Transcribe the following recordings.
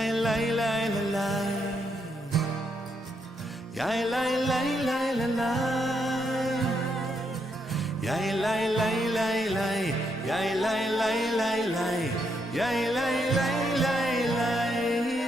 lay lay lay lay lay. Yay lay lay lay lay lay. Yay lay lay lay lay. Yay lay lay lay lay. Yay lay lay lay lay lay.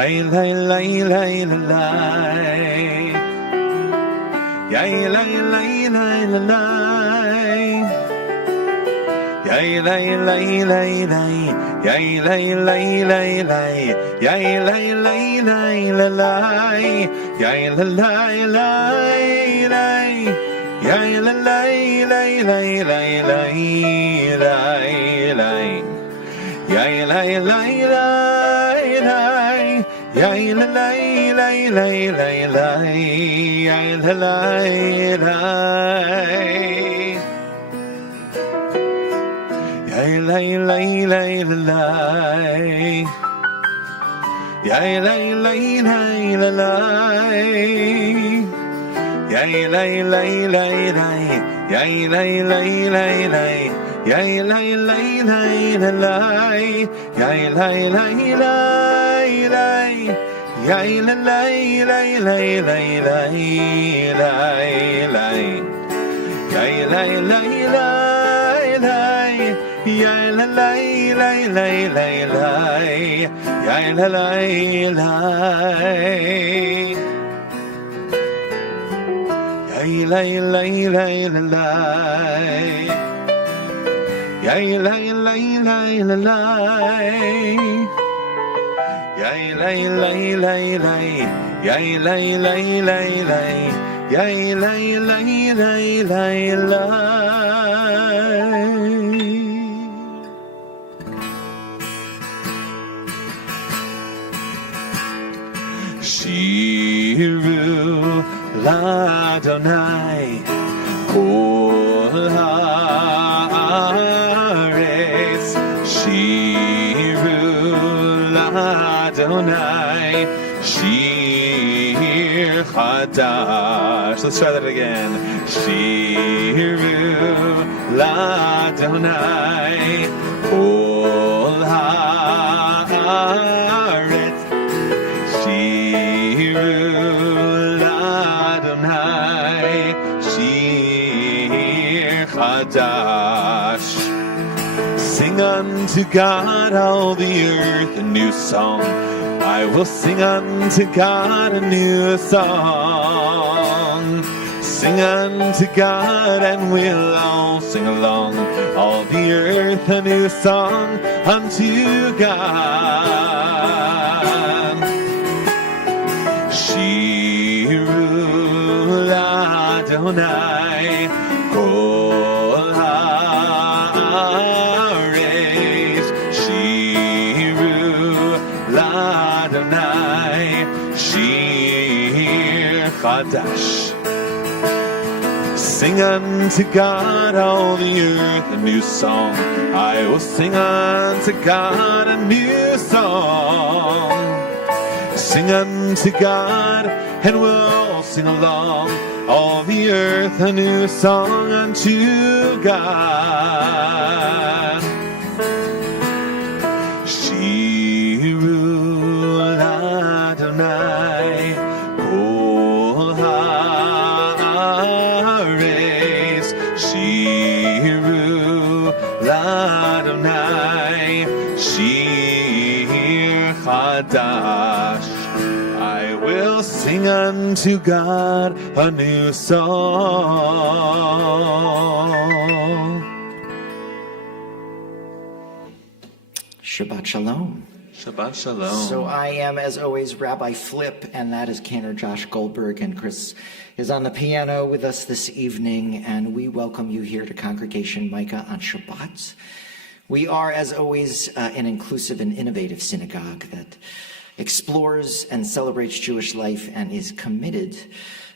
Yay lay lay lay lay. Yay lay lay lay lay. Yay lay lay lay lay. Yay lay lay lay lay. Yay lay lay lay lay. Yay lay lay lay. Yay lay lay lay lay lay lay. Yay lay lay lay lay. Yay lay lay lay lay lay. Yay lay lay. Yay lay lay lay lay. Yay, lay, lay, lay, lay, lay. Yay, lay, lay, lay, lay. Yay, lay, lay, lay, lay. Yay, lay, lay, lay, lay, lay. Yay, lay, lay, lay, lay. Yay, lay, lay, lay, lay, lay, lay, lay, lay. Yay, lay, lay, lay, lay. Yay, lay, lay, lay, lay, lay, lay. Yay, lay, lay, lay. Yay, lay, lay, lay, lay. Yay, lay, lay, lay, lay. Yay, lay, lay, lay, lay. Yay, lay, lay, lay, lay. Yay, lay, lay, lay, lay, lay. Shiru l'Adonai kol haaretz. Shiru l'Adonai shir chadash. Let's try that again. Shiru l'Adonai kol haaretz. Shiru l'Adonai shir chadash. Sing unto God, all the earth, a new song. I will sing unto God a new song. Sing unto God, and we'll all sing along. All the earth a new song unto God. Shiru l'Adonai kol haaretz. Shiru l'Adonai shir chadash. Sing unto God, all the earth, a new song. I will sing unto God a new song. Sing unto God, and we'll all sing along. All the earth, a new song unto God. Shiru l'Adonai kol haaretz. Shiru l'Adonai shir chadash. I will sing unto God a new song. Shabbat Shalom. Shabbat Shalom. So I am, as always, Rabbi Flip, and that is Cantor Josh Goldberg, and Chris is on the piano with us this evening, and we welcome you here to Congregation Micah on Shabbat. We are, as always, an inclusive and innovative synagogue that explores and celebrates Jewish life and is committed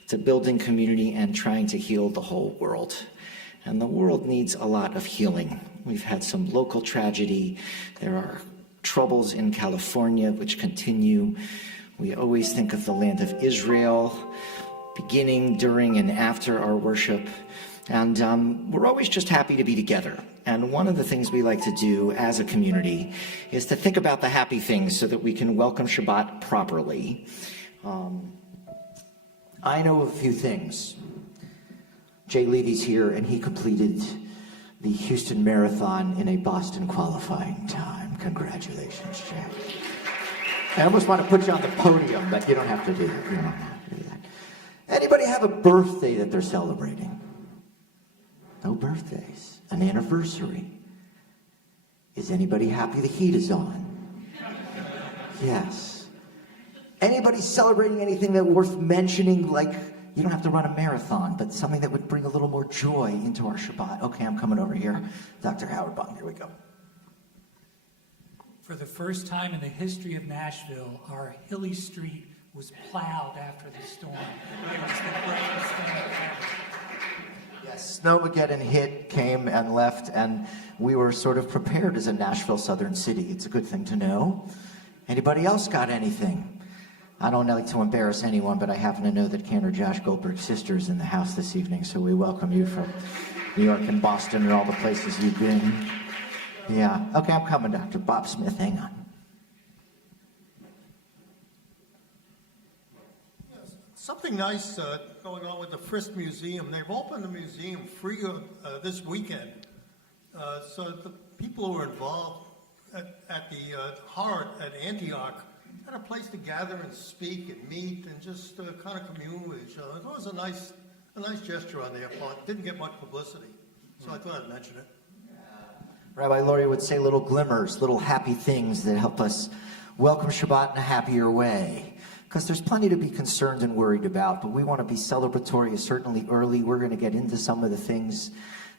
to building community and trying to heal the whole world. And the world needs a lot of healing. We've had some local tragedy. There are troubles in California which continue. We always think of the land of Israel, beginning, during, and after our worship. And we're always just happy to be together. And one of the things we like to do as a community is to think about the happy things so that we can welcome Shabbat properly. I know a few things. Jay Levy's here, and he completed the Houston Marathon in a Boston qualifying time. Congratulations, Jay. I almost want to put you on the podium, but you don't have to do that. You don't have to do that. Anybody have a birthday that they're celebrating? No birthdays. An anniversary. Is anybody happy the heat is on? Yes. Anybody celebrating anything that worth mentioning, like you don't have to run a marathon, but something that would bring a little more joy into our Shabbat? Okay, I'm coming over here. Dr. Howard Baum, here we go. For the first time in the history of Nashville, our hilly street was plowed after the storm. It was the greatest thing ever. Yes, Snowmageddon hit, came and left, and we were sort of prepared as a Nashville southern city. It's a good thing to know. Anybody else got anything? I don't like to embarrass anyone, but I happen to know that Cantor Josh Goldberg's sister is in the house this evening, so we welcome you from New York and Boston and all the places you've been. Yeah. Okay, I'm coming, Dr. Bob Smith. Hang on. Something nice going on with the Frisk Museum. They've opened the museum free this weekend. So the people who are involved at the heart at Antioch had a place to gather and speak and meet and just kind of commune with each other. It was a nice gesture on their part. Didn't get much publicity, so I thought I'd mention it. Rabbi Laurie would say little glimmers, little happy things that help us welcome Shabbat in a happier way. Because there's plenty to be concerned and worried about, but we want to be celebratory, certainly early. We're going to get into some of the things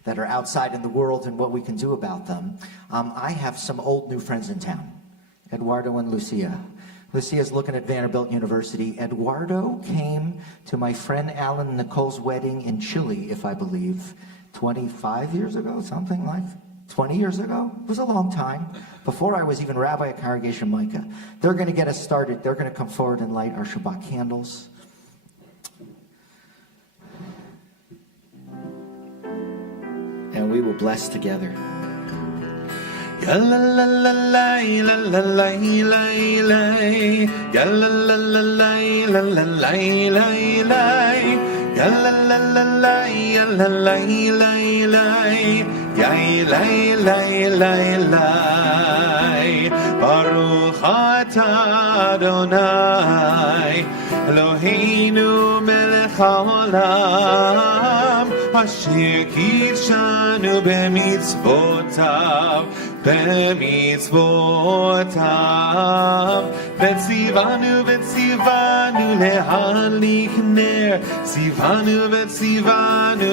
that are outside in the world and what we can do about them. I have some old new friends in town, Eduardo and Lucia. Lucia's looking at Vanderbilt University. Eduardo came to my friend Alan and Nicole's wedding in Chile, if I believe, 25 years ago, something like 20 years ago. It was a long time, before I was even rabbi at Congregation Micah. They're going to get us started. They're going to come forward and light our Shabbat candles. And we will bless together. Ya la la la la la la la la la. Ya la la la la la la la la la. Ya la la la la la la la la. Yay, lay, lay, lay, lay. Baruch atah Adonai, Eloheinu melech haolam, asher kidshanu b'mitzvotav, V'tzivanu lehadlik ner, Tzivanu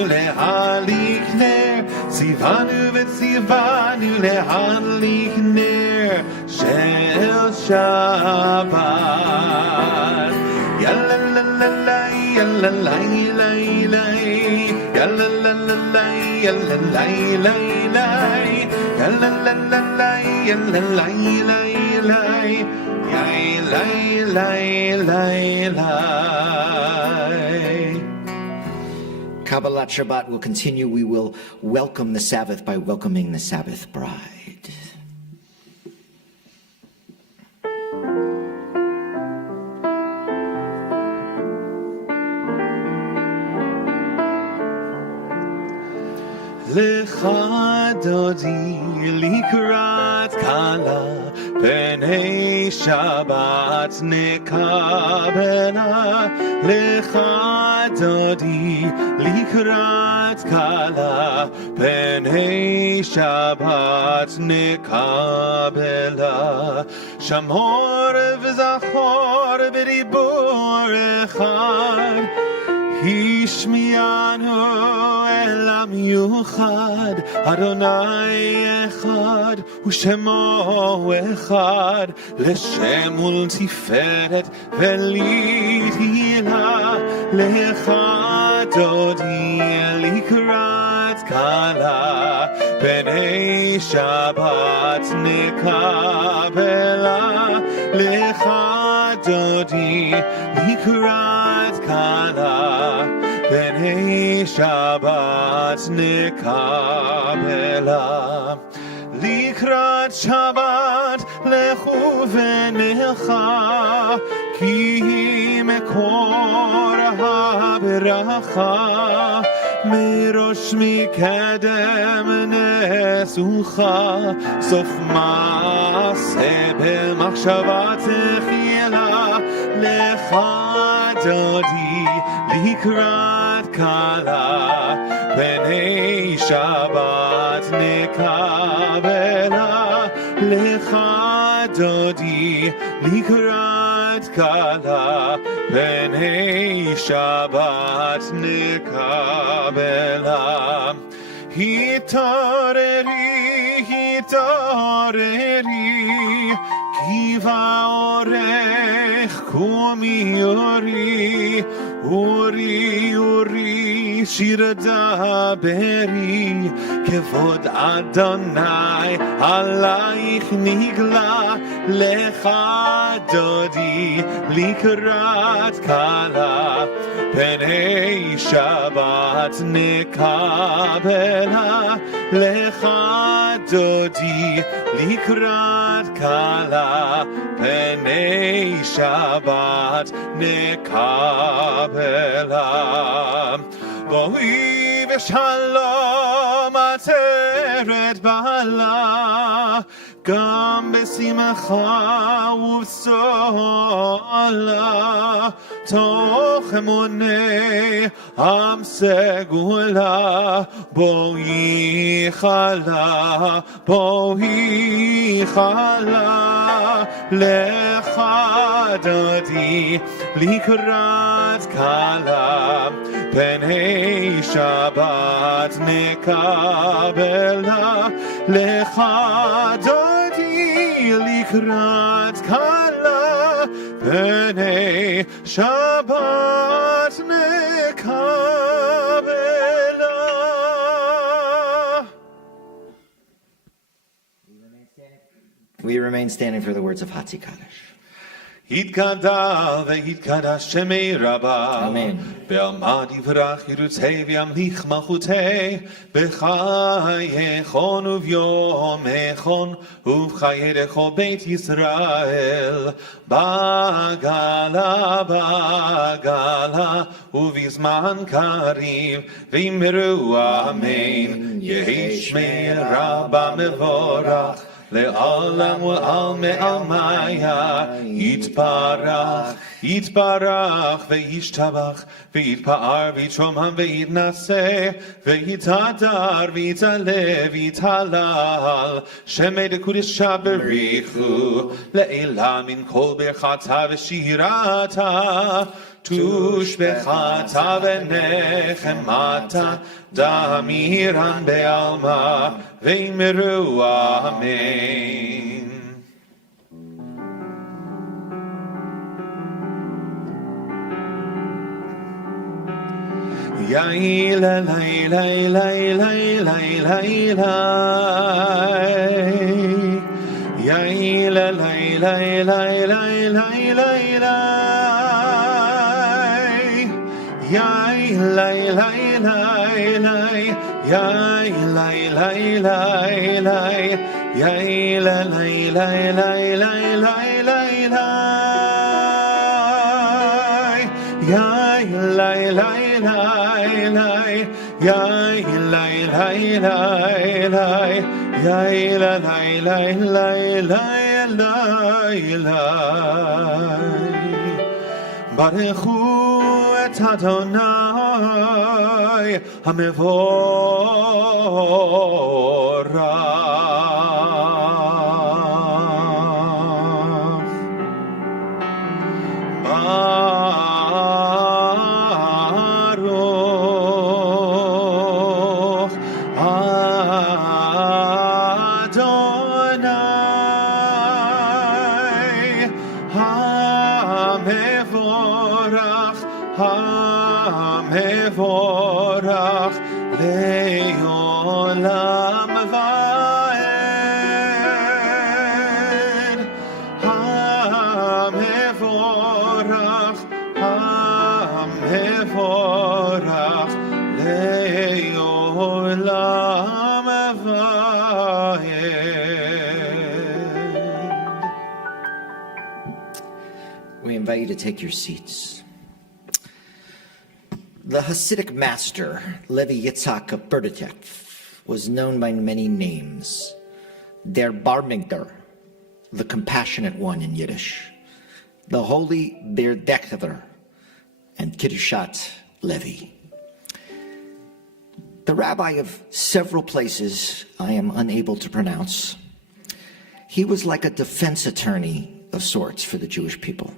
lehadlik ner, Tzivanu lehadlik ner, Shel Shabbat. Yalalala, yalalala, yalalala, yalalala, Kabbalat Shabbat will continue. We will welcome the Sabbath by welcoming the Sabbath bride. Lecha dodi likrat kala, Penei Shabbat nekabela. Lecha dodi likrat kala, Penei Shabbat nekabela. Shamor v'zachor b'dibur echad, Hishmianu elam yuchad, Adonai echad, Ushemo echad, Leshem ultiferet velitila, Lecha dodi likrat kala, Penei Shabbat nekabela, Lecha dodi likrat kala, Penei Shabbat nekabela. Likrat Shabbat lechu v'necha, ki mekor ha'beracha, Mirosh mikedem nesucha, Sof ma'aseh b'machshavat echila, Lecha dodi likrat kala, Penei Shabbat nekabela, Lecha dodi likrat kala, Penei Shabbat nekabela. Hitareri, kiva orech kumi ori, uri, shir daberi, kevod Adonai, alaich nigla, Lecha dodi likrat kala Penei Shabbat nekabela Lecha dodi likrat kala Penei Shabbat nekabela Boi v'shalom ateret bala Gam besimcha uv'sola Toch emunei am segula Boi chala Lecha dodi likrat kala Penei Shabbat nekabela Lecha dodi likrat kala Penei Shabbat nekabela. We remain standing for the words of Hatzi Kaddish. Yitkadal ve'yitkadash shemei rabba Amen. Ve'amad yivrach yirutzei ve'amlich malchutei B'chayechon uvyomechon Uv'chayerecho beit Yisrael Bagala Uvizman kariv V'imru amen Yehi shmei rabba mevorach Le'olam ve'al me'almaya Yitbarach ve'yishtabach Ve'yitpa'ar ve'yitromam ve'yitnaseh Ve'yitadar ve'yitaleh ve'yitalal Shemei dekudesha berichu Le'elam min kol berchata ve'shirata Tush bechata ve'nechemata Damiran be'alma ve'imiru amen. Yai la la la la la la la la Yai la la la la la la la la Yai la la la la Yai la la la la Yai la la la la la la la Yai la la la Yai la la la la Yai la la la la la la Barechu et Adonai Baruch Adonai Hamevorach Le'olam va'ed Hamevorach Le'olam va'ed. We invite you to take your seats. The Hasidic master, Levi Yitzhak of Berditchev, was known by many names. Der Barmigder, the compassionate one in Yiddish, the holy Berdechever, and Kiddushat Levi. The rabbi of several places I am unable to pronounce. He was like a defense attorney of sorts for the Jewish people.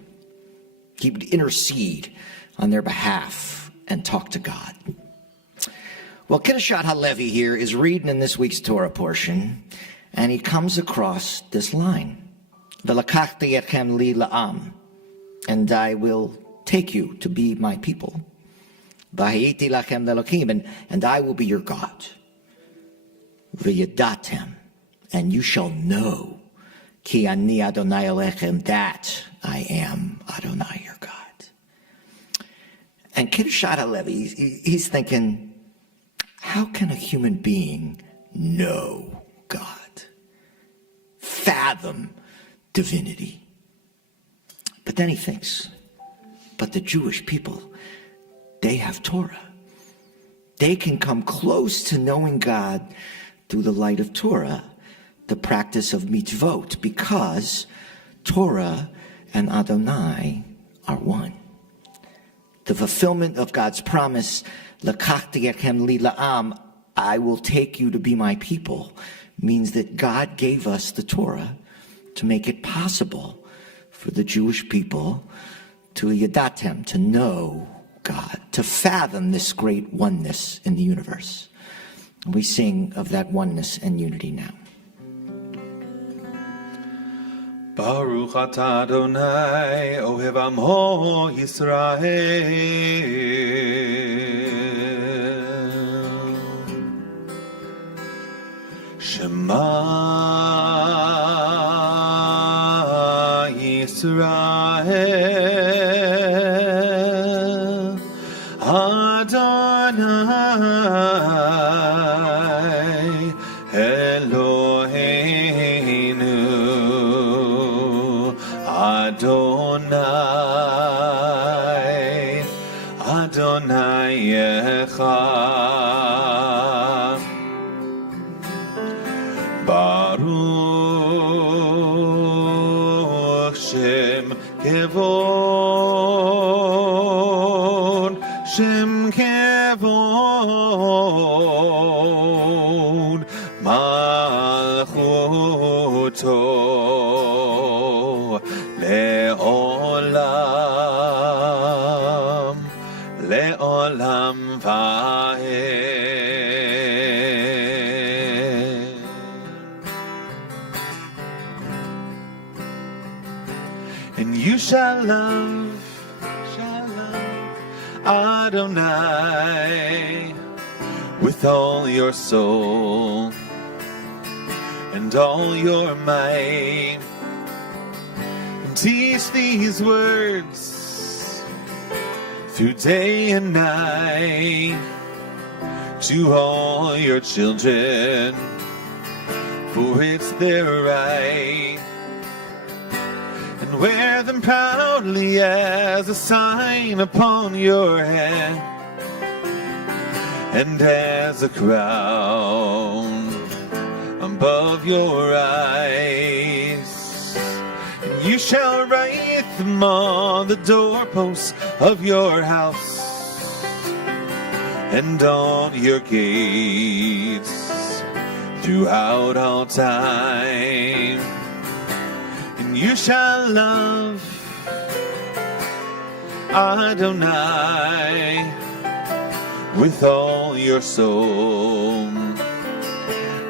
He would intercede on their behalf and talk to God. Well, Kiddushat HaLevi here is reading in this week's Torah portion, and he comes across this line, V'lakachti etchem li la'am, and I will take you to be my people. V'hayiti lachem lelokim, and I will be your God. V'yadatem, and you shall know, Ki ani Adonai Elechem, that I am Adonai your God. And Kiddushad Halevi, he's thinking, how can a human being know God? Fathom divinity? But then he thinks, but the Jewish people, they have Torah. They can come close to knowing God through the light of Torah, the practice of mitzvot, because Torah and Adonai are one. The fulfillment of God's promise, Lekachti echem li la'am, I will take you to be my people, means that God gave us the Torah to make it possible for the Jewish people to yadatem, to know God, to fathom this great oneness in the universe. We sing of that oneness and unity now. Baruch atah Adonai, ohev amo Yisrael. Shema Yisrael, Adonai Eloheinu, Adonai, Adonai Echad. Baruch Shem Kevod, Shem Kevod, Malchuto Le'olam, Le'olam Va'ed. And you shall love Adonai with all your soul and all your might. And teach these words through day and night to all your children, for it's their right. And wear them proudly as a sign upon your hand, and as a crown above your eyes. And you shall write them on the doorposts of your house and on your gates throughout all time. You shall love Adonai with all your soul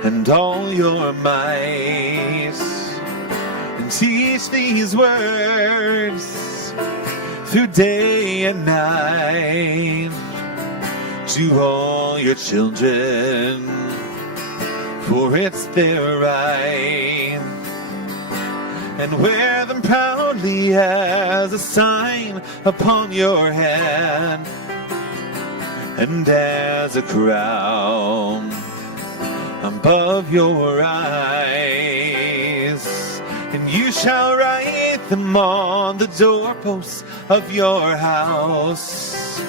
and all your might, and teach these words through day and night to all your children, for it's their right. And wear them proudly as a sign upon your hand, and as a crown above your eyes. And you shall write them on the doorposts of your house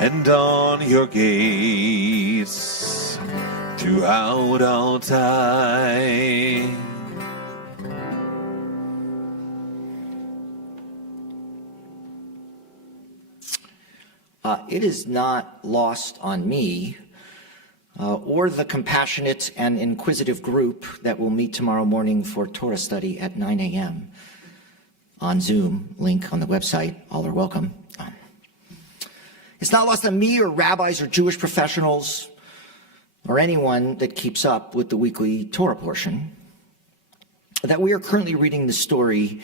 and on your gates throughout all time. It is not lost on me or the compassionate and inquisitive group that will meet tomorrow morning for Torah study at 9 a.m. on Zoom, link on the website. All are welcome. It's not lost on me or rabbis or Jewish professionals or anyone that keeps up with the weekly Torah portion that we are currently reading the story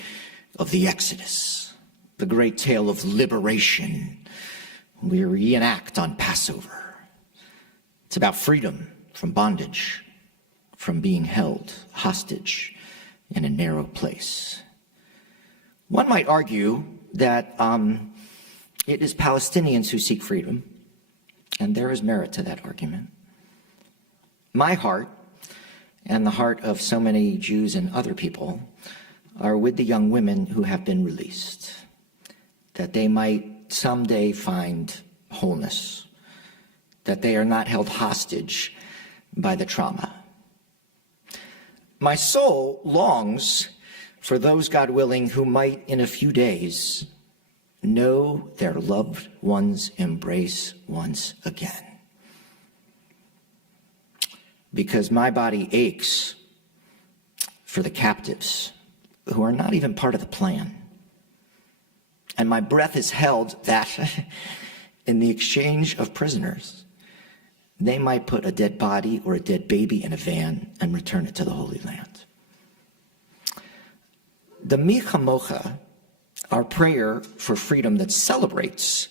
of the Exodus, the great tale of liberation we reenact on Passover. It's about freedom from bondage, from being held hostage in a narrow place. One might argue that it is Palestinians who seek freedom, and there is merit to that argument. My heart, and the heart of so many Jews and other people, are with the young women who have been released, that they might someday find wholeness, that they are not held hostage by the trauma. My soul longs for those, God willing, who might in a few days know their loved one's embrace once again. Because my body aches for the captives who are not even part of the plan. And my breath is held that in the exchange of prisoners, they might put a dead body or a dead baby in a van and return it to the Holy Land. The Mi Chamocha, our prayer for freedom that celebrates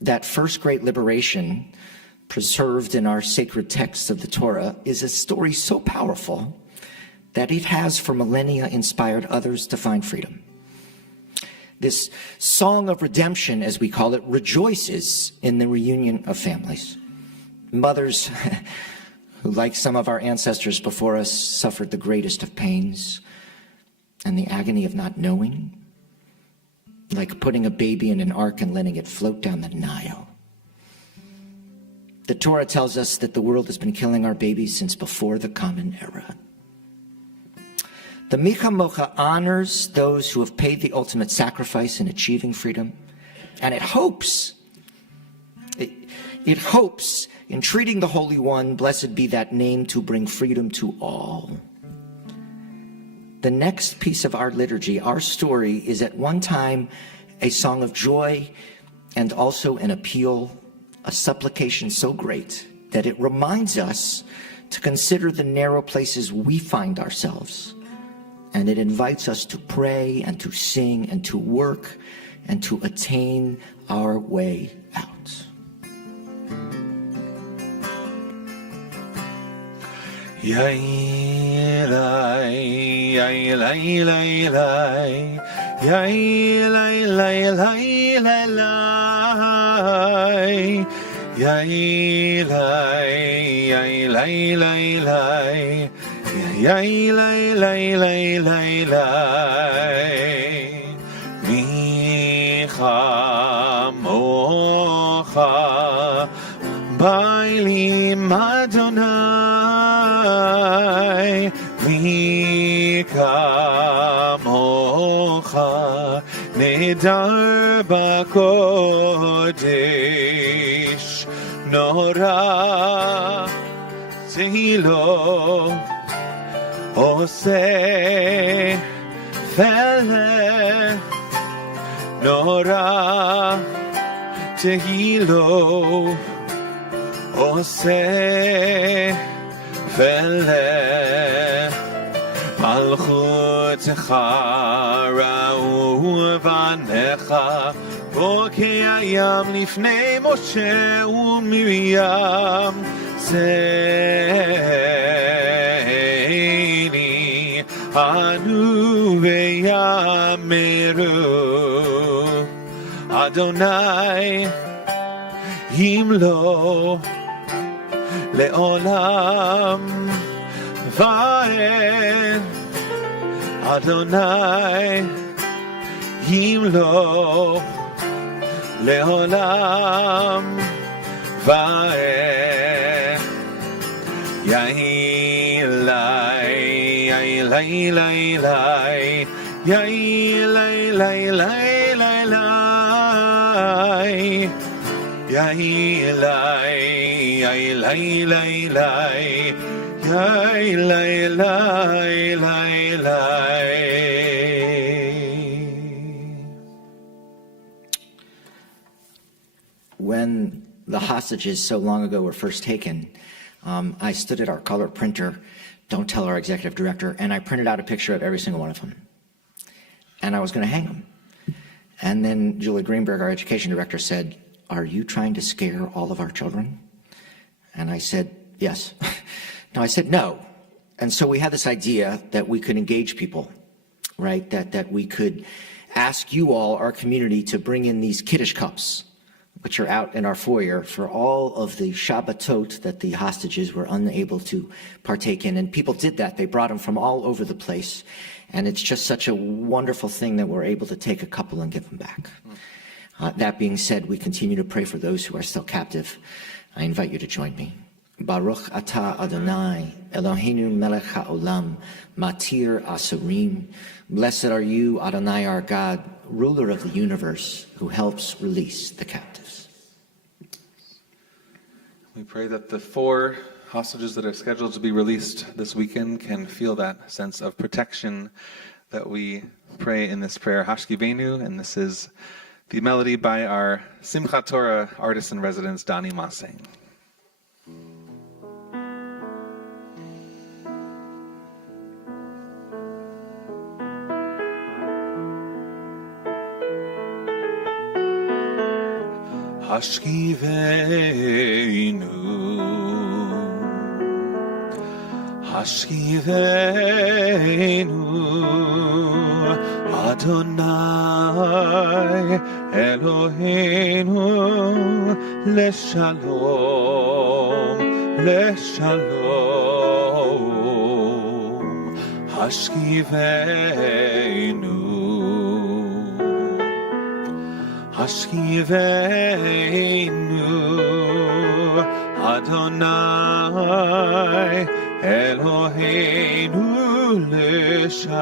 that first great liberation preserved in our sacred texts of the Torah, is a story so powerful that it has for millennia inspired others to find freedom. This song of redemption, as we call it, rejoices in the reunion of families. Mothers who, like some of our ancestors before us, suffered the greatest of pains and the agony of not knowing, like putting a baby in an ark and letting it float down the Nile. The Torah tells us that the world has been killing our babies since before the Common Era. The Mi Chamocha honors those who have paid the ultimate sacrifice in achieving freedom, and it hopes in treating the Holy One, blessed be that name, to bring freedom to all. The next piece of our liturgy, our story, is at one time a song of joy and also an appeal, a supplication so great that it reminds us to consider the narrow places we find ourselves. And it invites us to pray and to sing and to work and to attain our way out. Yai lai, yai lai lai lai, yai lai lai lai lai lai, yai lai, yai lai lai lai, yai lai lai lai lai lai. Mi chamocha bailim Adonai, mi kamocha nedar bakodesh, nora tehilo ose fele, nora tehilo ose fele. Malchutecha ra'u vanecha bokei hayam lifnei Moshe uMiriam zeini anu ve'yameru Adonai himlo le'olam va'ed Adonai himlo le'olam va'ed. Yai lai, yai lai lai lai, yai lai lai lai lai lai, yai lai, yai lai lai lai, yai lai lai lai lai. When the hostages so long ago were first taken, I stood at our color printer, don't tell our executive director, and I printed out a picture of every single one of them. And I was going to hang them. And then Julie Greenberg, our education director, said, "Are you trying to scare all of our children?" And I said, "Yes." No, I said, "No. And so we had this idea that we could engage people, right? That we could ask you all, our community, to bring in these Kiddush cups, which are out in our foyer, for all of the Shabbatot that the hostages were unable to partake in. And people did that. They brought them from all over the place. And it's just such a wonderful thing that we're able to take a couple and give them back. That being said, we continue to pray for those who are still captive. I invite you to join me. Baruch atah Adonai, Eloheinu melech haolam, matir asurim. Blessed are you, Adonai our God, ruler of the universe, who helps release the captives. We pray that the 4 hostages that are scheduled to be released this weekend can feel that sense of protection that we pray in this prayer, Hashkivenu, and this is the melody by our Simchat Torah artist in residence, Dani Maseng. Hashkivenu, Hashkivenu, Adonai Eloheinu, Leshalom, Leshalom, Hashkivenu. Hashkivenu, Adonai Eloheinu leshalom.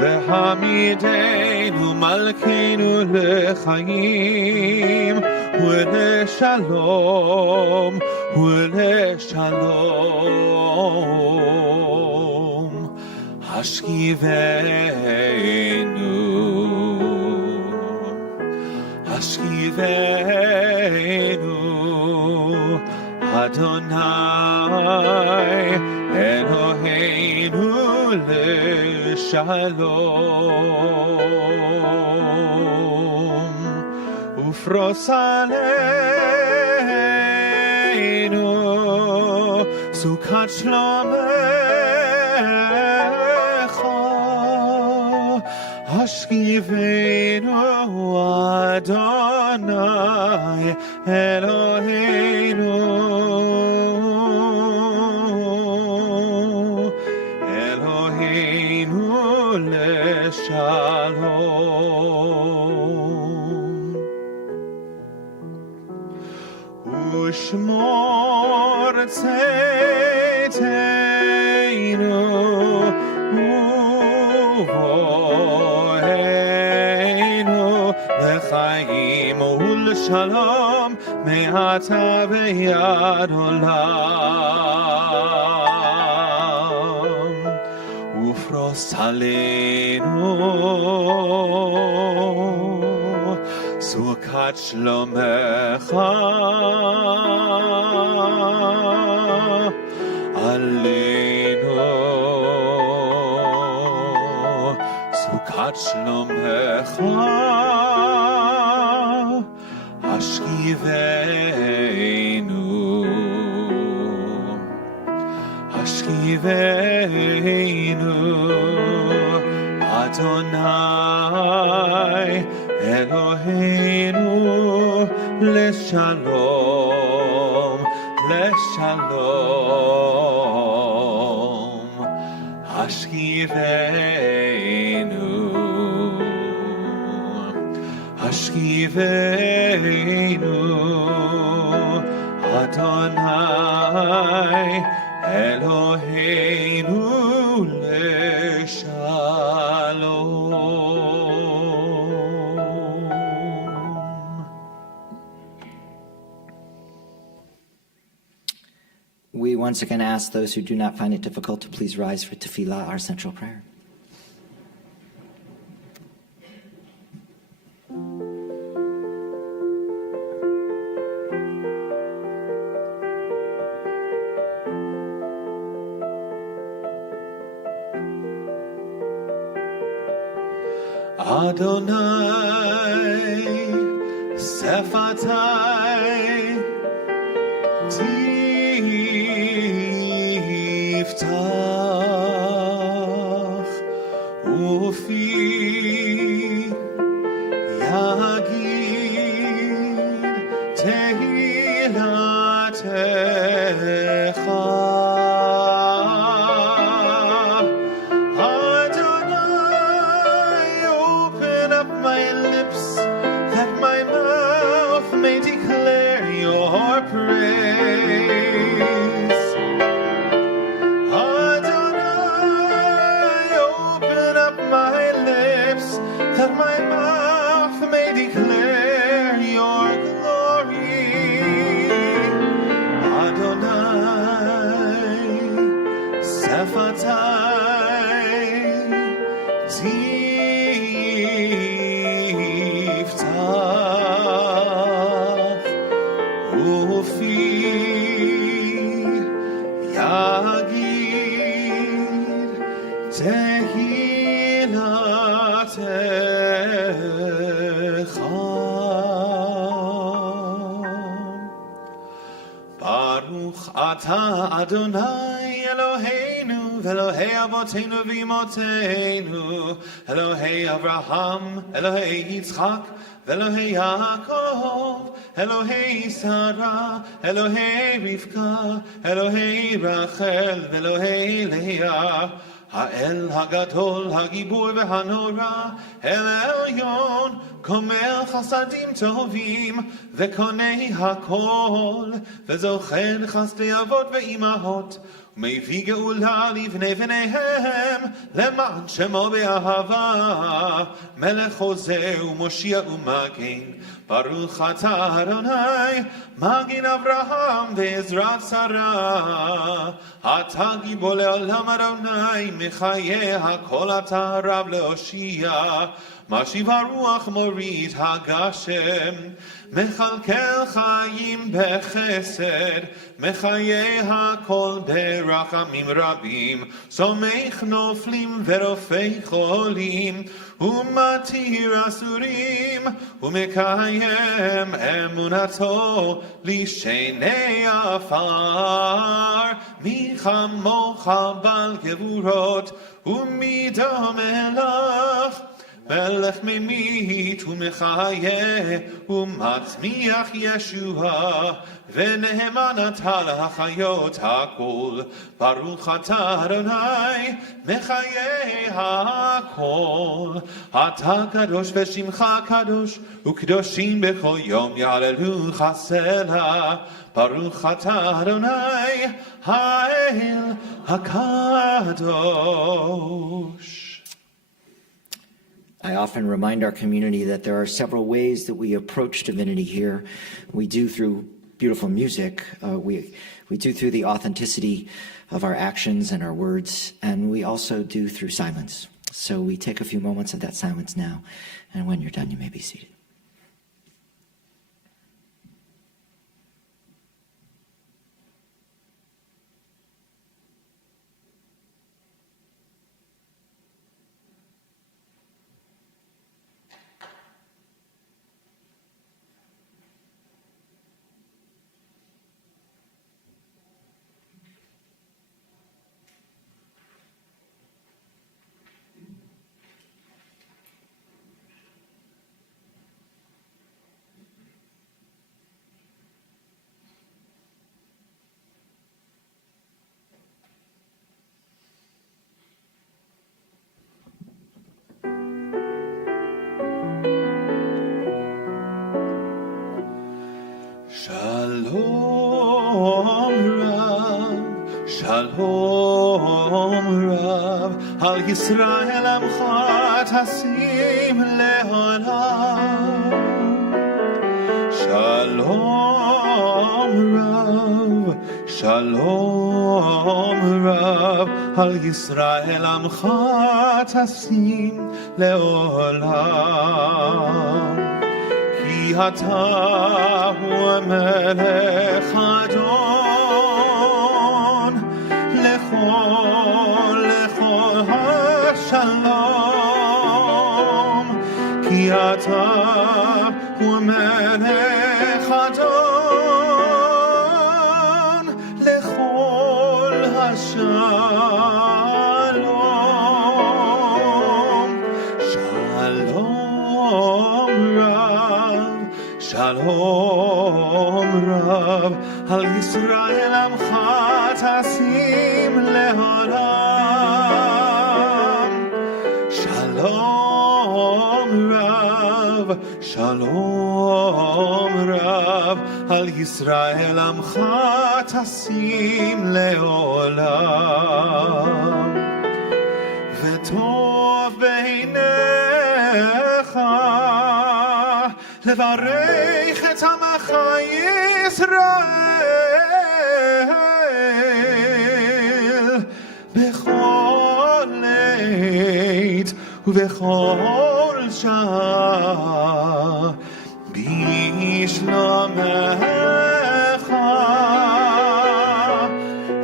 V'hamidenu malkeinu lechayim v'leshalom, v'leshalom. Hashkivenu, Hashkivenu, Adonai Eloheinu leshalom. Ufros aleinu sukat shlomecha, Hashkivenu Adonai Eloheinu, Eloheinu leshalom. Ushmor tzeiteinu L'chaim u'l'shalom me'ata ve'yad olam. Ufros aleinu sukat shlomecha, aleinu sukat shlomecha, Hashkivenu, Hashkivenu, Adonai Eloheinu leshalom, leshalom. Hashkivenu, Hashkivenu, Adonai Eloheinu leshalom. We once again ask those who do not find it difficult to please rise for Tefillah, our central prayer. Adonai Sefatai ופי יגיד תהילתך. Adonai, open up my lips that my mouth may declare your praise. Adonai, open up my lips that my mouth may declare your glory. Adonai, Sephatai, Tiftach, Ufi Yagid Tehilatecha. Baruch Ata Adonai Eloheinu Elohei Avotenu V'Imotenu Elohei Avraham Elohei Yitzchak Elohei Yaakov Elohei Sarah Elohei Rivka Elohei Rachel Elohei Leah האל הגדול, הגיבור והנורא, אל העליון, כומר חסדים טובים, וקונה הכל, וזוכר חסדי אבות ואימהות, ומביא גאולה לבני בניהם, למען שמו באהבה, מלך חוזר ומושיע ומגן, ברוך אתה אדוני, מגן אברהם ועזרת שרה, אתה גיבור לעולם אדוני, מחיי הכל אתה רב להושיע, משיב הרוח מוריד הגשם, מכלכל חיים בחסד, מחיי הכל ברחמים רבים, סומך נופלים ורופא חולים, ומתיר אסורים, ומקיים אמונתו לשני עפר, מי כמוך בעל גבורות, ומי דומה לך, מלך ממית ומחיה ומצמיח ישועה, ונאמן אתה להחיות הכל, ברוך אתה אדוני מחיי הכל. אתה קדוש ושמך קדוש, וקדושים בכל יום יהללוך סלה, ברוך אתה אדוני האל הקדוש. I often remind our community that there are several ways that we approach divinity here. We do through beautiful music, we do through the authenticity of our actions and our words, and we also do through silence. So we take a few moments of that silence now, and when you're done, you may be seated. שלום רב, על ישראל עמך תשים לעולם. שלום רב, שלום רב, על ישראל עמך תשים לעולם. כי אתה הוא המלך אדון לכל השלום. כי אתה הוא המלך אדון לכל השלום. Shalom Rav, Al Yisrael Amcha Tasim Le'olam. Shalom Rav, Shalom Rav, Al Yisrael Amcha Tasim Le'olam. V'tov beinecha levarech et Amacha Yisrael bechol leit ובכל שעה בשלומך.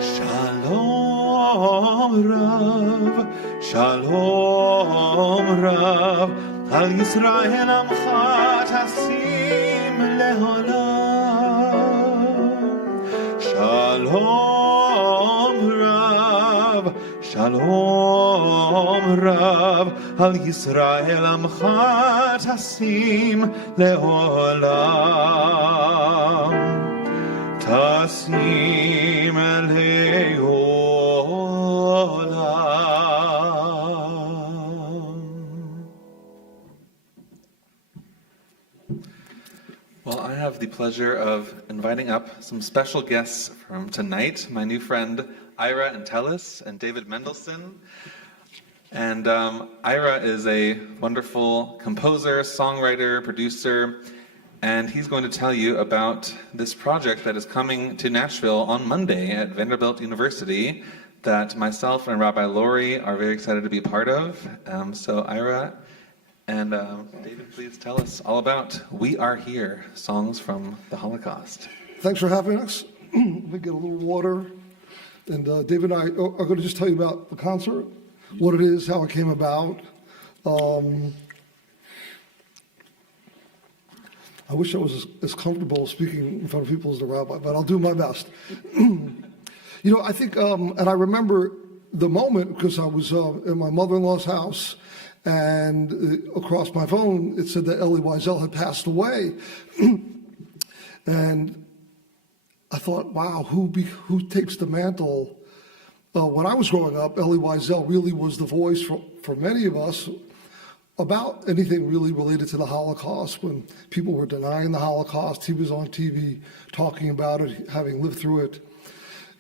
שלום רב, שלום רב, על ישראל עמך תשים לעולם. שלום רב, שלום רב, על ישראל עמך תשים לעולם. תשים לעולם. Well, I have the pleasure of inviting up some special guests from tonight, my new friend Ira and Tellis and David Mendelson. And Ira is a wonderful composer, songwriter, producer, and he's going to tell you about this project that is coming to Nashville on Monday at Vanderbilt University that myself and Rabbi Lori are very excited to be part of. So Ira and David, please tell us all about We Are Here, songs from the Holocaust. Thanks for having us. Let me get a little water. And David and I are going to just tell you about the concert, what it is, how it came about. I wish I was as comfortable speaking in front of people as the rabbi, but I'll do my best. You know, I think, and I remember the moment because I was in my mother-in-law's house, and across my phone, it said that Elie Wiesel had passed away. And I thought, wow, who takes the mantle? When I was growing up, Elie Wiesel really was the voice for many of us about anything really related to the Holocaust. When people were denying the Holocaust, he was on TV talking about it, having lived through it.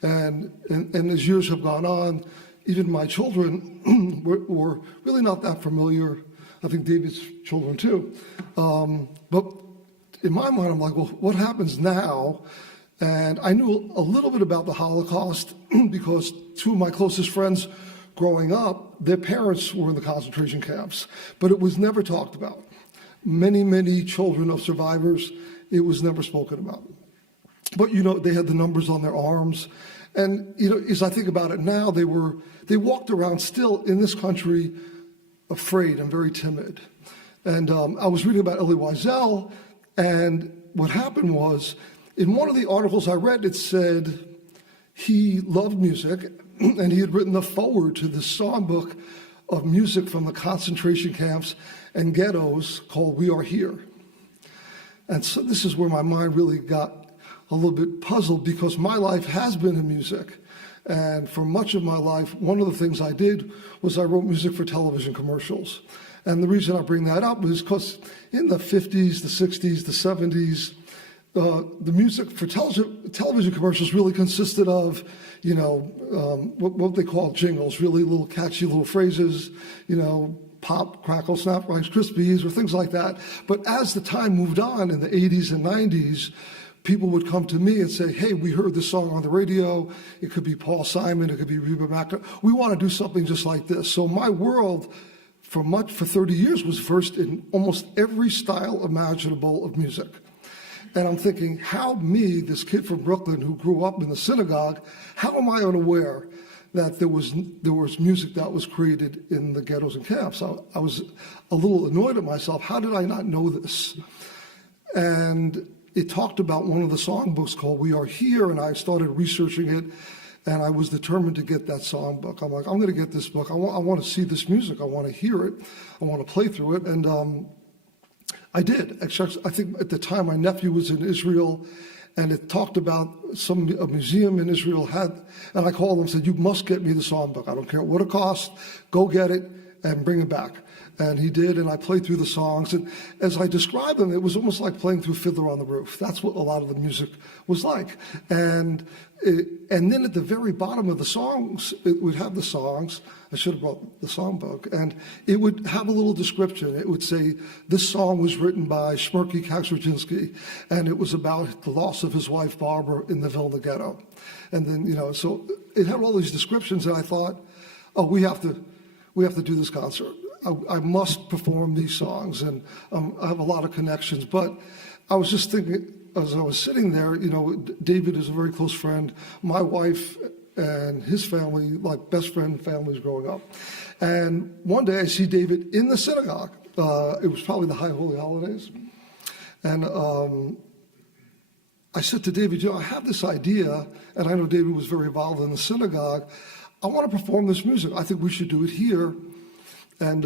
And as years have gone on, even my children were really not that familiar. I think David's children too. But in my mind, I'm like, well, what happens now? And I knew a little bit about the Holocaust because two of my closest friends growing up, their parents were in the concentration camps, but it was never talked about. Many, many children of survivors, it was never spoken about. But, you know, they had the numbers on their arms. And, you know, as I think about it now, they walked around still in this country afraid and very timid. And I was reading about Elie Wiesel, and what happened was, in one of the articles I read, it said he loved music, and he had written the foreword to the songbook of music from the concentration camps and ghettos called We Are Here. And so this is where my mind really got a little bit puzzled because my life has been in music. And for much of my life, one of the things I did was I wrote music for television commercials. And the reason I bring that up is because in the 50s, the 60s, the 70s, the music for television commercials really consisted of, you know, what they call jingles, really little catchy little phrases, you know, pop, crackle, snap, Rice Krispies, or things like that. But as the time moved on in the 80s and 90s, people would come to me and say, hey, we heard this song on the radio. It could be Paul Simon, it could be Reba McEntire. We want to do something just like this. So my world for 30 years was versed in almost every style imaginable of music. And I'm thinking, how me, this kid from Brooklyn who grew up in the synagogue, how am I unaware that there was music that was created in the ghettos and camps? I was a little annoyed at myself. How did I not know this? And it talked about one of the songbooks called We Are Here, and I started researching it, and I was determined to get that songbook. I'm like, I'm going to get this book. I want to see this music. I want to hear it. I want to play through it. And I did. Actually, I think at the time my nephew was in Israel, and it talked about a museum in Israel had, and I called him and said, "You must get me the songbook. I don't care what it costs. Go get it and bring it back." And he did, and I played through the songs. And as I described them, it was almost like playing through Fiddler on the Roof. That's what a lot of the music was like. And then at the very bottom of the songs, it would have the songs. I should have brought the songbook. And it would have a little description. It would say, this song was written by Shmerky Kaczmarczynski, and it was about the loss of his wife, Barbara, in the Vilna ghetto. And then, so it had all these descriptions, and I thought, oh, we have to do this concert. I must perform these songs, and I have a lot of connections. But I was just thinking, as I was sitting there, David is a very close friend. My wife and his family, like best friend families growing up. And one day I see David in the synagogue. It was probably the High Holy Holidays. And I said to David, I have this idea, and I know David was very involved in the synagogue. I want to perform this music. I think we should do it here. And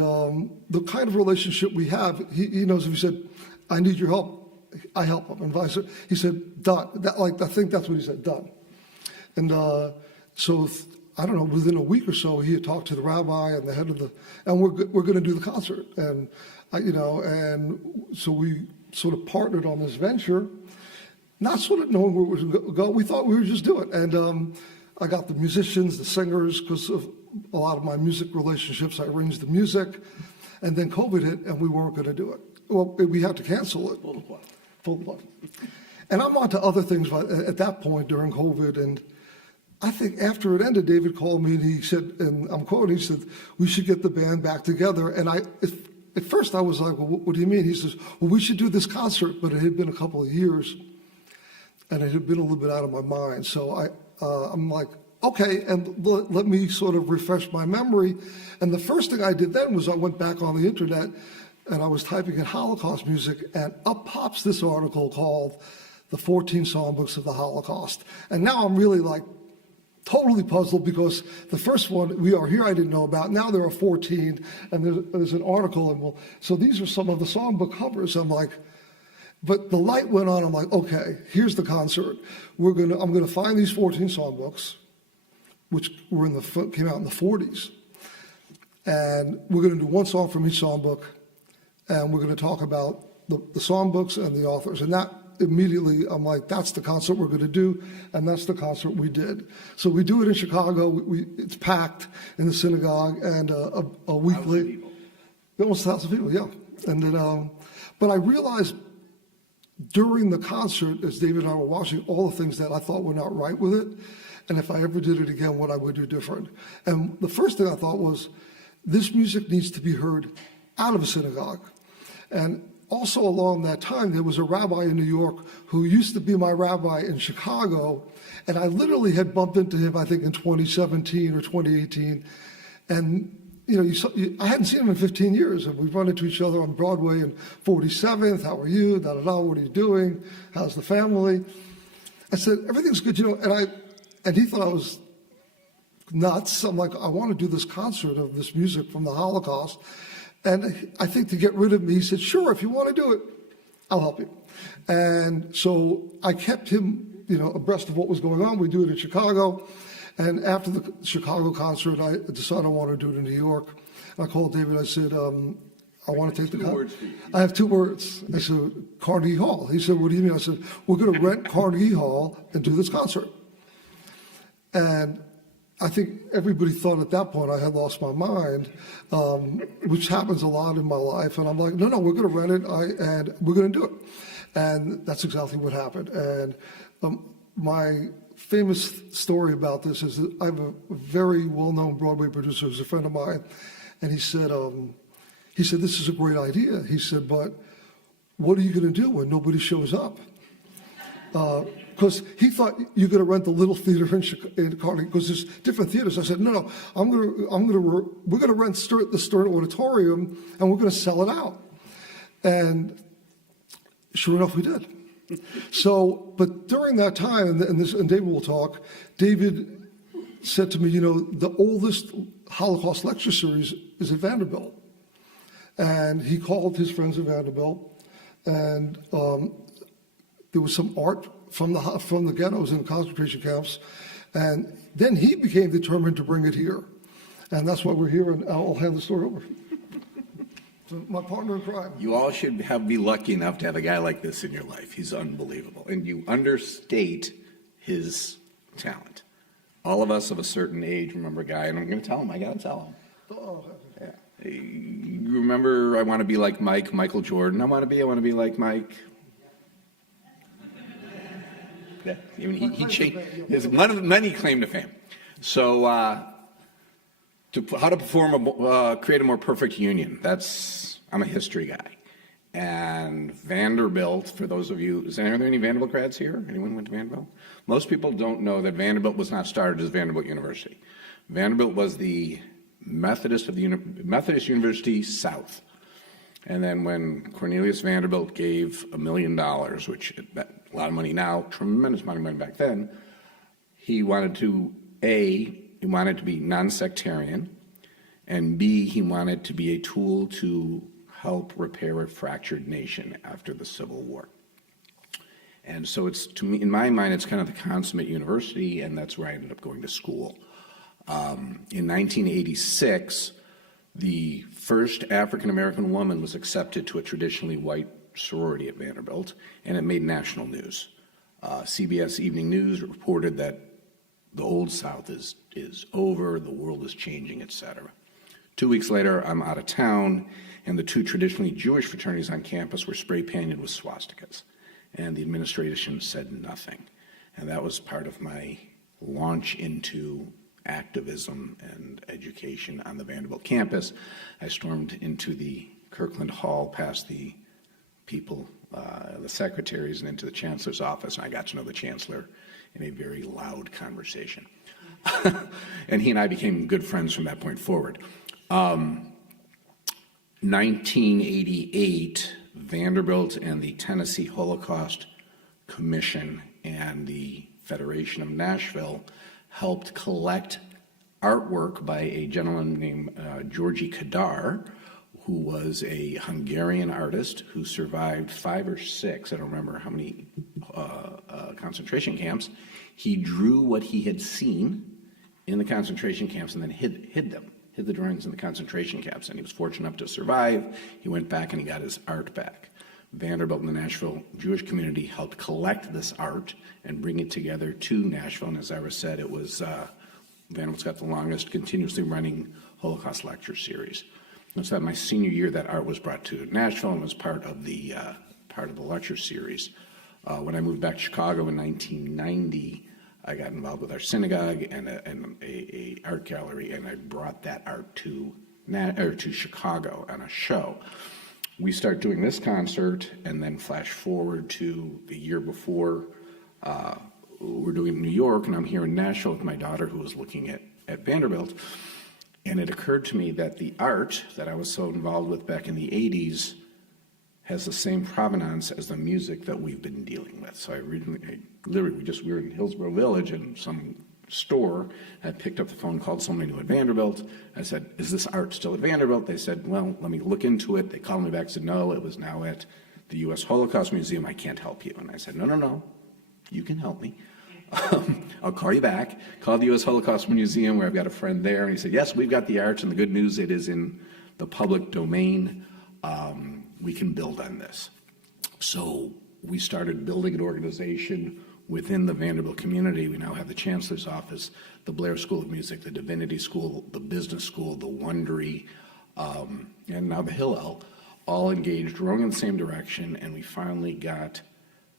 the kind of relationship we have, he knows if he said, I need your help, I help him. And vice versa. He said, done. I think that's what he said, done. And so, I don't know, within a week or so, he had talked to the rabbi and the head of and we're going to do the concert. And, and so we sort of partnered on this venture, not sort of knowing where we would go. We thought we would just do it. And I got the musicians, the singers, because of a lot of my music relationships. I arranged the music, and then COVID hit, and we weren't going to do it. Well, we had to cancel it. Full plug. And I'm on to other things at that point during COVID, and I think after it ended, David called me, and he said, and I'm quoting, he said, we should get the band back together. And at first I was like, well, what do you mean? He says, well, we should do this concert, but it had been a couple of years, and it had been a little bit out of my mind. So I'm like, okay, and let me sort of refresh my memory. And the first thing I did then was I went back on the internet and I was typing in Holocaust music, and up pops this article called The 14 Songbooks of the Holocaust. And now I'm really like totally puzzled, because the first one, We Are Here, I didn't know about. Now there are 14, and there's an article, and so these are some of the songbook covers. I'm like, but the light went on. I'm like, okay, here's the concert. I'm gonna find these 14 songbooks, which came out in the 40s. And we're going to do one song from each songbook, and we're going to talk about the songbooks and the authors. And that immediately, I'm like, that's the concert we're going to do, and that's the concert we did. So we do it in Chicago. It's packed in the synagogue, and a week later, almost 1,000 people, yeah. And then, but I realized during the concert, as David and I were watching, all the things that I thought were not right with it. And if I ever did it again, what I would do different. And the first thing I thought was, this music needs to be heard out of a synagogue. And also along that time, there was a rabbi in New York who used to be my rabbi in Chicago. And I literally had bumped into him, I think, in 2017 or 2018. And, I hadn't seen him in 15 years. And we've run into each other on Broadway and 47th. How are you? Da-da-da, what are you doing? How's the family? I said, everything's good, And he thought I was nuts. I'm like, I want to do this concert of this music from the Holocaust. And I think to get rid of me, he said, sure, if you want to do it, I'll help you. And so I kept him, abreast of what was going on. We do it in Chicago. And after the Chicago concert, I decided I wanted to do it in New York. And I called David. I said, I want to take the concert. I have 2 words. I said, Carnegie Hall. He said, what do you mean? I said, we're going to rent Carnegie Hall and do this concert. And I think everybody thought at that point I had lost my mind, which happens a lot in my life. And I'm like, no, we're going to rent it, and we're going to do it. And that's exactly what happened. And my famous story about this is that I have a very well-known Broadway producer who's a friend of mine, and he said, this is a great idea. He said, but what are you going to do when nobody shows up? Because he thought you're going to rent the little theater in Carnegie, because there's different theaters. I said, no, we're going to rent the Stern Auditorium, and we're going to sell it out. And sure enough, we did. So, but during that time, and David will talk, David said to me, the oldest Holocaust lecture series is at Vanderbilt. And he called his friends at Vanderbilt, and there was some art from the ghettos and concentration camps, and then he became determined to bring it here, and that's why we're here. And I'll hand the story over. So my partner in crime. You all should be lucky enough to have a guy like this in your life. He's unbelievable, and you understate his talent. All of us of a certain age remember a guy, and I'm going to tell him. I got to tell him. Oh, Yeah. You remember, I want to be like Michael Jordan. I want to be like Mike. Yeah. Even he changed. It's one of the many claim to fame. So, how to create a more perfect union. I'm a history guy. And Vanderbilt, for those of you, are there any Vanderbilt grads here? Anyone went to Vanderbilt? Most people don't know that Vanderbilt was not started as Vanderbilt University. Vanderbilt was the Methodist University South. And then when Cornelius Vanderbilt gave $1 million, which is a lot of money now, tremendous amount of money back then, he wanted to, he wanted to be non-sectarian, and B, he wanted to be a tool to help repair a fractured nation after the Civil War. And so it's, to me, in my mind, it's kind of the consummate university, and that's where I ended up going to school. In 1986, the first African-American woman was accepted to a traditionally white sorority at Vanderbilt, and it made national news. CBS Evening News reported that the Old South is over, the world is changing, etc. 2 weeks later, I'm out of town, and the two traditionally Jewish fraternities on campus were spray-painted with swastikas, and the administration said nothing. And that was part of my launch into activism and education on the Vanderbilt campus. I stormed into the Kirkland Hall past the people, the secretaries, and into the chancellor's office, and I got to know the chancellor in a very loud conversation. And he and I became good friends from that point forward. 1988, Vanderbilt and the Tennessee Holocaust Commission and the Federation of Nashville helped collect artwork by a gentleman named Georgi Kadar, who was a Hungarian artist who survived 5 or 6, I don't remember how many, concentration camps. He drew what he had seen in the concentration camps and then hid the drawings in the concentration camps, and he was fortunate enough to survive. He went back and he got his art back. Vanderbilt and the Nashville Jewish community helped collect this art and bring it together to Nashville, and as Ira said, it was, Vanderbilt's got the longest continuously running Holocaust lecture series. And so that my senior year, that art was brought to Nashville and was part of the lecture series. When I moved back to Chicago in 1990, I got involved with our synagogue and a art gallery, and I brought that art to Chicago on a show. We start doing this concert, and then flash forward to the year before. We're doing it in New York, and I'm here in Nashville with my daughter, who was looking at Vanderbilt. And it occurred to me that the art that I was so involved with back in the 80s has the same provenance as the music that we've been dealing with. So we were in Hillsborough Village in some store. I picked up the phone, called somebody new at Vanderbilt. I said, "Is this art still at Vanderbilt?" They said, "Well, let me look into it." They called me back and said, "No, it was now at the U.S. Holocaust Museum. I can't help you." And I said, No, you can help me. I'll call you back. Called the U.S. Holocaust Museum, where I've got a friend there, and he said, "Yes, we've got the art, and the good news, it is in the public domain. We can build on this." So we started building an organization within the Vanderbilt community. We now have the Chancellor's Office, the Blair School of Music, the Divinity School, the Business School, the Wondery, and now the Hillel, all engaged, rowing in the same direction, and we finally got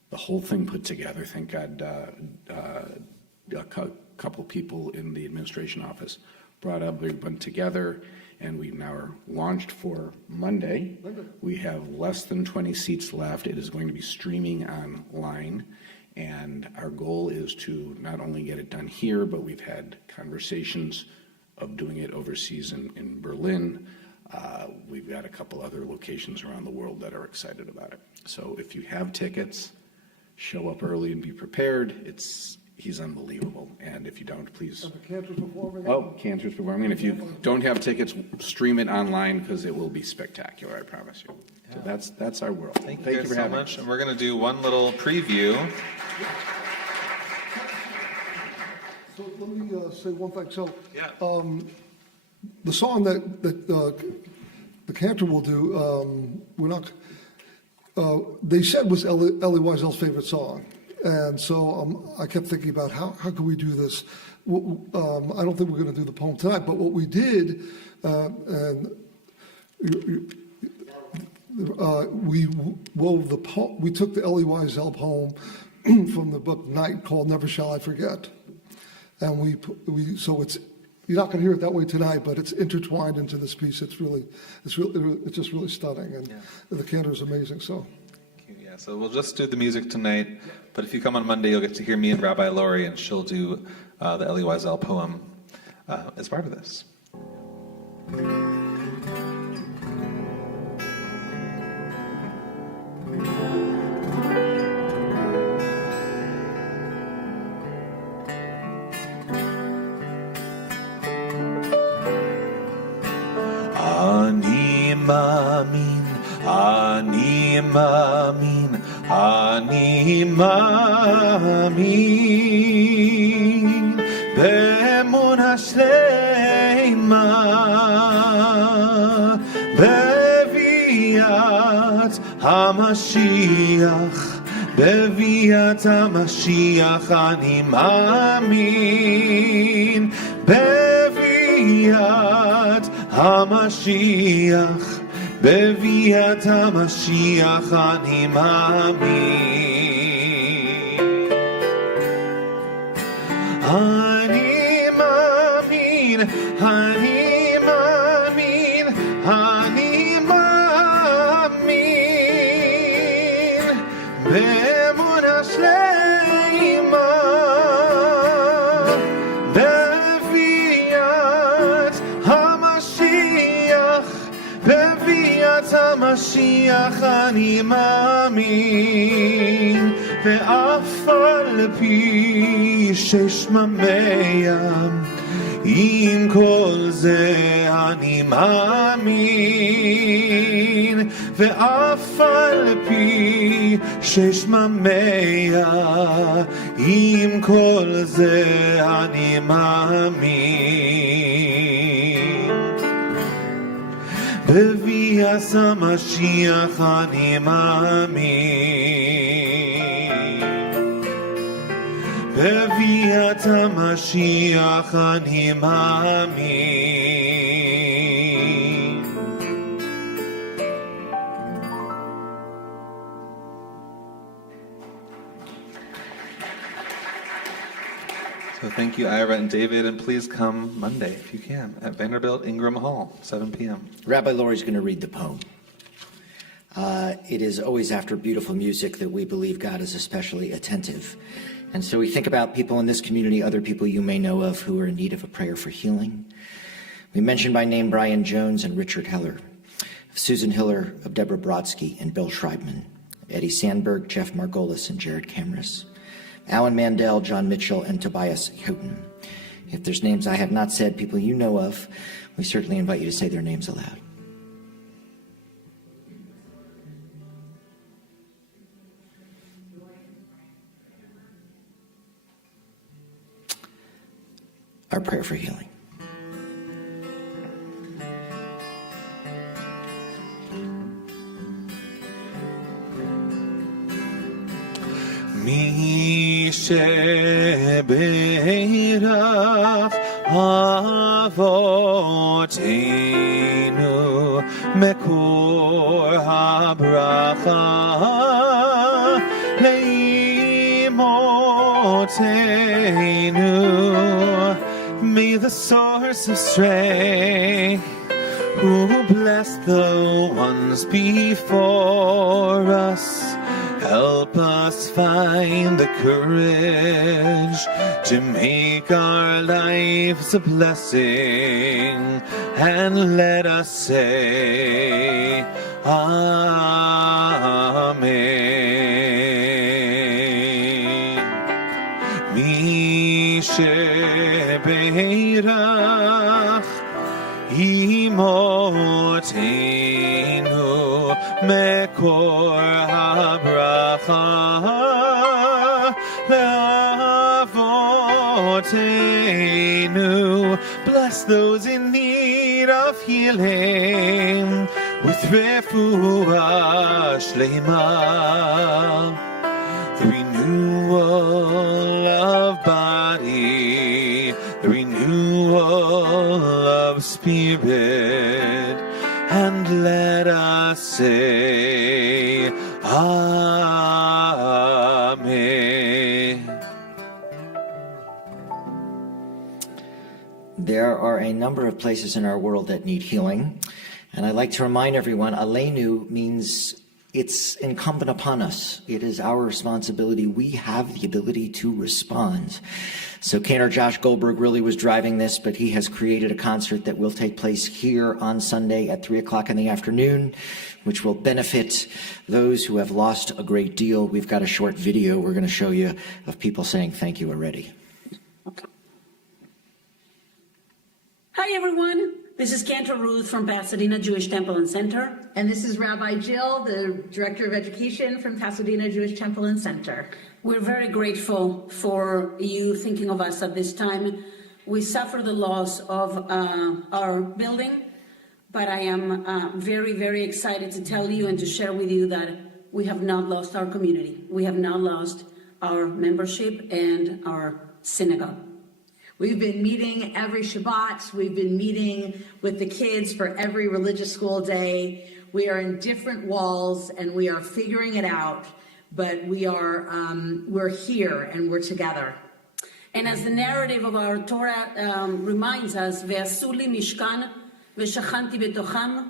the whole thing put together. Thank God a couple people in the administration office brought everyone together, and we now are launched for Monday. We have less than 20 seats left. It is going to be streaming online, and our goal is to not only get it done here, but we've had conversations of doing it overseas in Berlin. We've got a couple other locations around the world that are excited about it. So if you have tickets, show up early and be prepared. It's he's unbelievable. And if you don't, please. The cantor's performing. Oh, Cantor's performing. And if you don't have tickets, stream it online because it will be spectacular, I promise you. So that's our world. Thank you for guys so having much. us. And we're going to do one little preview. So let me say one thing. So Yeah. the song that the cantor will do, we're not. They said was Ellie Wiesel's favorite song, and so I kept thinking about how can we do this. I don't think we're going to do the poem tonight, but what we did, and we wove the poem. We took the Ellie Wiesel poem from the book Night called "Never Shall I Forget," and we so it's. You're not going to hear it that way tonight, but it's intertwined into this piece. It's just really stunning, and the cantor is amazing. So, Yeah, so we'll just do the music tonight, but if you come on Monday, you'll get to hear me and Rabbi Lori, and she'll do the Ellie Wiesel poem as part of this. אני מאמין, אני מאמין באמונה שלמה בביאת המשיח, בביאת המשיח אני מאמין בביאת המשיח, בביאת המשיח אני מאמין. אני מאמין, אני מאמין, אני מאמין באמונה שלמה בביאת המשיח, בביאת המשיח אני מאמין, ואף על פי ששממיה עם כל זה אני מאמין, ואף על פי ששממיה עם כל זה אני מאמין, בביאת המשיח אני מאמין, בביאת המשיח אני מאמין. So thank you, Ira and David, and please come Monday if you can at Vanderbilt Ingram Hall, 7 p.m. Rabbi Lori's going to read the poem. It is always after beautiful music that we believe God is especially attentive. And so we think about people in this community, other people you may know of who are in need of a prayer for healing. We mentioned by name Brian Jones and Richard Heller, Susan Hiller, of Deborah Brodsky and Bill Schreibman, Eddie Sandberg, Jeff Margolis, and Jared Camrus, Alan Mandel, John Mitchell, and Tobias Houghton. If there's names I have not said, people you know of, we certainly invite you to say their names aloud. Our prayer for healing. מי שברך אבותינו מקור הברכה לאמותינו, may the source of strength who bless the ones before us help us find the courage to make our lives a blessing, and let us say Amen. מקור הברכה לאבותינו. Bless those in need of healing with refuah shlema, the renewal of body, the renewal of spirit, and let us say Amen. There are a number of places in our world that need healing, and I'd like to remind everyone, Aleinu means it's incumbent upon us. It is our responsibility. We have the ability to respond. So Cantor Josh Goldberg really was driving this, but he has created a concert that will take place here on Sunday at 3 o'clock in the afternoon, which will benefit those who have lost a great deal. We've got a short video we're going to show you of people saying thank you already. Hi, everyone. This is Cantor Ruth from Pasadena Jewish Temple and Center. And this is Rabbi Jill, the Director of Education from Pasadena Jewish Temple and Center. We're very grateful for you thinking of us at this time. We suffer the loss of our building, but I am very, very excited to tell you and to share with you that we have not lost our community. We have not lost our membership and our synagogue. We've been meeting every Shabbat. We've been meeting with the kids for every religious school day. We are in different walls and we are figuring it out, but we're here and we're together. And as the narrative of our Torah reminds us, Ve'asu li mishkan ve'shachanti betocham,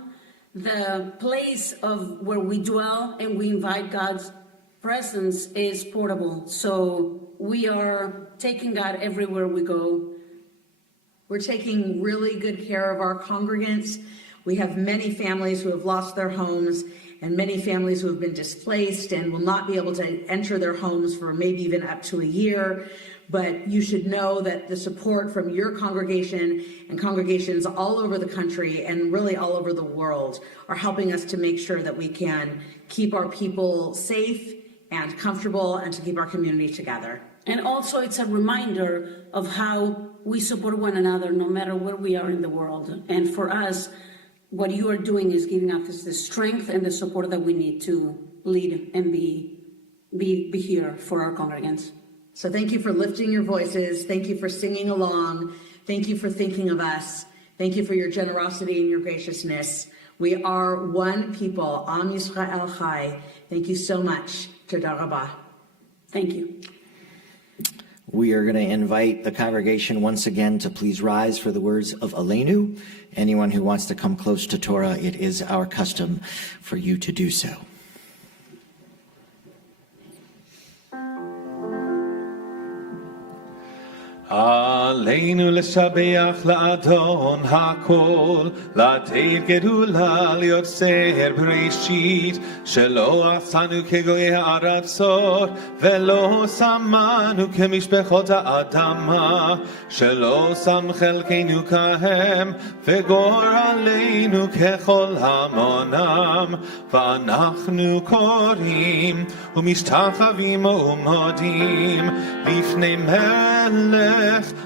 the place of where we dwell and we invite God's presence is portable. So we are taking God everywhere we go. We're taking really good care of our congregants. We have many families who have lost their homes and many families who have been displaced and will not be able to enter their homes for maybe even up to a year. But you should know that the support from your congregation and congregations all over the country and really all over the world are helping us to make sure that we can keep our people safe and comfortable and to keep our community together. And also it's a reminder of how we support one another no matter where we are in the world. And for us, what you are doing is giving us the strength and the support that we need to lead and be here for our congregants. So thank you for lifting your voices. Thank you for singing along. Thank you for thinking of us. Thank you for your generosity and your graciousness. We are one people. Am Yisrael Chai. Thank you so much. Toda Rabah. Thank you. We are going to invite the congregation once again to please rise for the words of Aleinu. Anyone who wants to come close to Torah, it is our custom for you to do so. עלינו לשבח לאדון הכל, לתת גדולה ליוצר בראשית, שלא עשנו כגויי הארצות, ולא שמנו כמשפחות האדמה, שלא שם חלקנו כהם, וגורלנו ככל המונם, ואנחנו קוראים ומשתחווים ומודים לפני מלך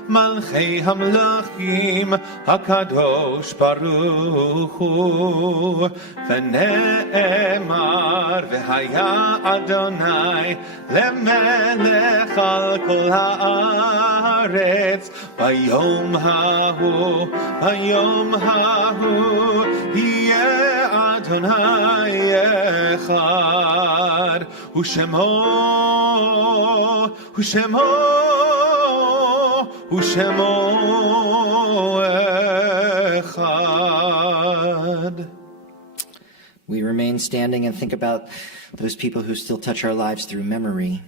מלכי המלכים הקדוש ברוך הוא, ונאמר והיה אדוני למלך על כל הארץ, ביום ההוא יהיה אדוני אחד, ושמו echad. We remain standing and think about those people who still touch our lives through memory.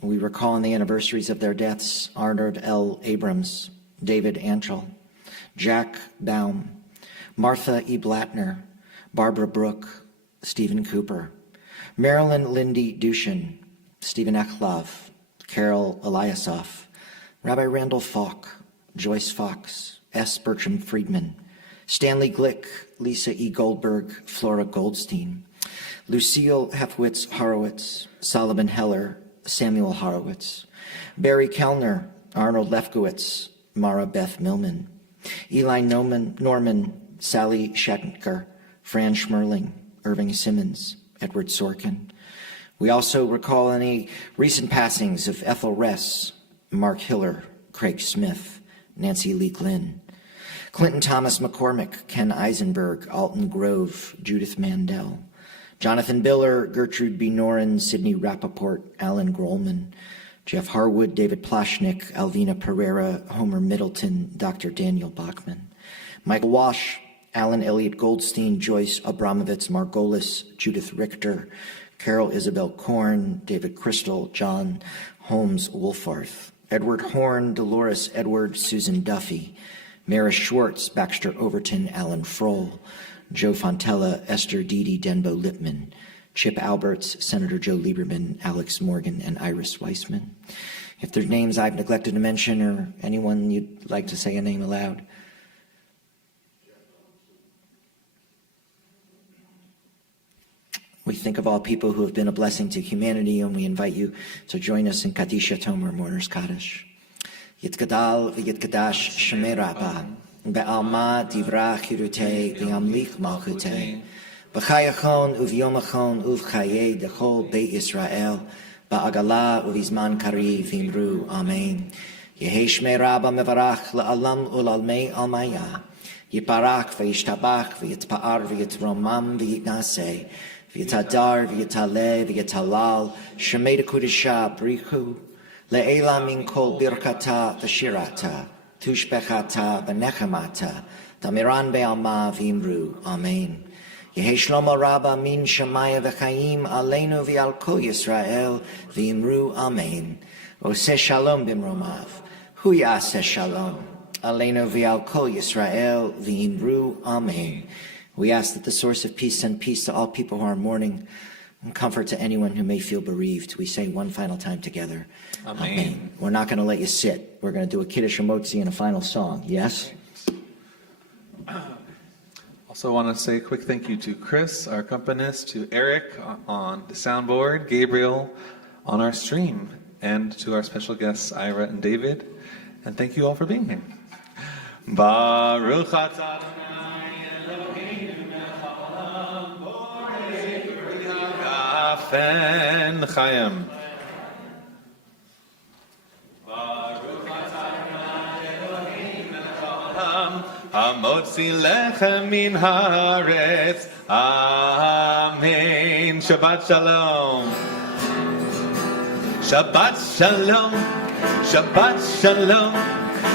We recall on the anniversaries of their deaths, Arnold L. Abrams, David Anchel, Jack Baum, Martha E. Blattner, Barbara Brook, Stephen Cooper, Marilyn Lindy Dushin, Stephen Echlov, Carol Eliasoff, Rabbi Randall Falk, Joyce Fox, S. Bertram Friedman, Stanley Glick, Lisa E. Goldberg, Flora Goldstein, Lucille Hefwitz Horowitz, Solomon Heller, Samuel Horowitz, Barry Kellner, Arnold Lefkowitz, Mara Beth Millman, Eli Norman, Sally Schenker, Fran Schmerling, Irving Simmons, Edward Sorkin. We also recall any recent passings of Ethel Ress, Mark Hiller, Craig Smith, Nancy Lee Glynn, Clinton Thomas McCormick, Ken Eisenberg, Alton Grove, Judith Mandel, Jonathan Biller, Gertrude B. Noren, Sidney Rappaport, Alan Grohlman, Jeff Harwood, David Plashnik, Alvina Pereira, Homer Middleton, Dr. Daniel Bachman, Michael Walsh, Alan Elliott Goldstein, Joyce Abramovitz Margolis, Judith Richter, Carol Isabel Korn, David Crystal, John Holmes Wolfarth, Edward Horn, Dolores Edward, Susan Duffy, Maris Schwartz, Baxter Overton, Alan Frohl, Joe Fontella, Esther Dede Denbo Lippman, Chip Alberts, Senator Joe Lieberman, Alex Morgan, and Iris Weissman. If there's names I've neglected to mention or anyone you'd like to say a name aloud. We think of all people who have been a blessing to humanity, and we invite you to join us in Kadisha Tomer, Mourner's Kaddish. Yitgadal v'yitgadash Shemei Rabbah, be'alma divra chirutei v'yamlich malchutei, b'chayachon uv'yomachon uv'chayei dechol Beit Yisrael, ba'agala uv'izman kari v'imru, Amen. Yehei Shmei Rabbah mevarach la'alam ulalmei almaya, yiparak v'yishtabach v'yitpa'ar v'yitromam v'yitnaseh, v'yitadar v'yitaleh v'yitalal, Shemei Dekudisha brichu, Le'ela min kol birkata v'shirata, tushbechata v'nechamata, tamiran be'alma v'imru, Amen. Yehi Shlomo Rabba min Shemaya v'chaim aleinu v'al kol Yisrael v'imru, Amen. Oseh shalom b'mromav, hu yaseh shalom, aleinu v'al kol Yisrael v'imru, Amen. We ask that the source of peace send peace to all people who are mourning, and comfort to anyone who may feel bereaved. We say one final time together. Amen. We're not going to let you sit. We're going to do a Kiddush Motzi and a final song. Yes? Also want to say a quick thank you to Chris, our accompanist, to Eric on the soundboard, Gabriel on our stream, and to our special guests, Ira and David. And thank you all for being here. Baruch atah Eloheinu melech haolam, borei Fen Chaim. Baruch atah Eloheinu melech haolam, hamotzi lechem min haaretz. Amen. Shabbat shalom. Shabbat shalom. Shabbat shalom.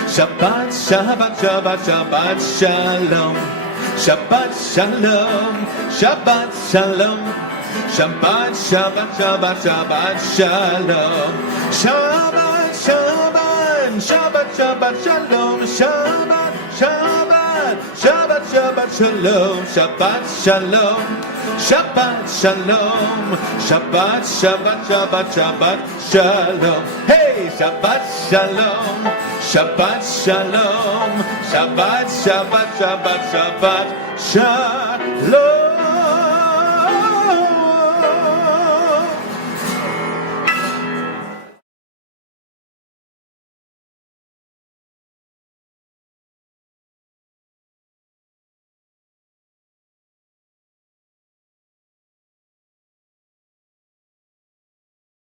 Shabbat, Shabbat, Shabbat, Shabbat shalom. Shabbat shalom. Shabbat shalom. Shabbat, Shabbat, Shabbat, Shabbat shalom. Shabbat, Shabbat, Shabbat, Shabbat shalom. Shabbat, Shabbat, Shabbat, Shabbat shalom. Shabbat shalom. Shabbat shalom. Shabbat, Shabbat, Shabbat, Shabbat shalom. Hey, Shabbat shalom. Shabbat shalom. Shabbat, Shabbat, Shabbat, Shabbat shalom.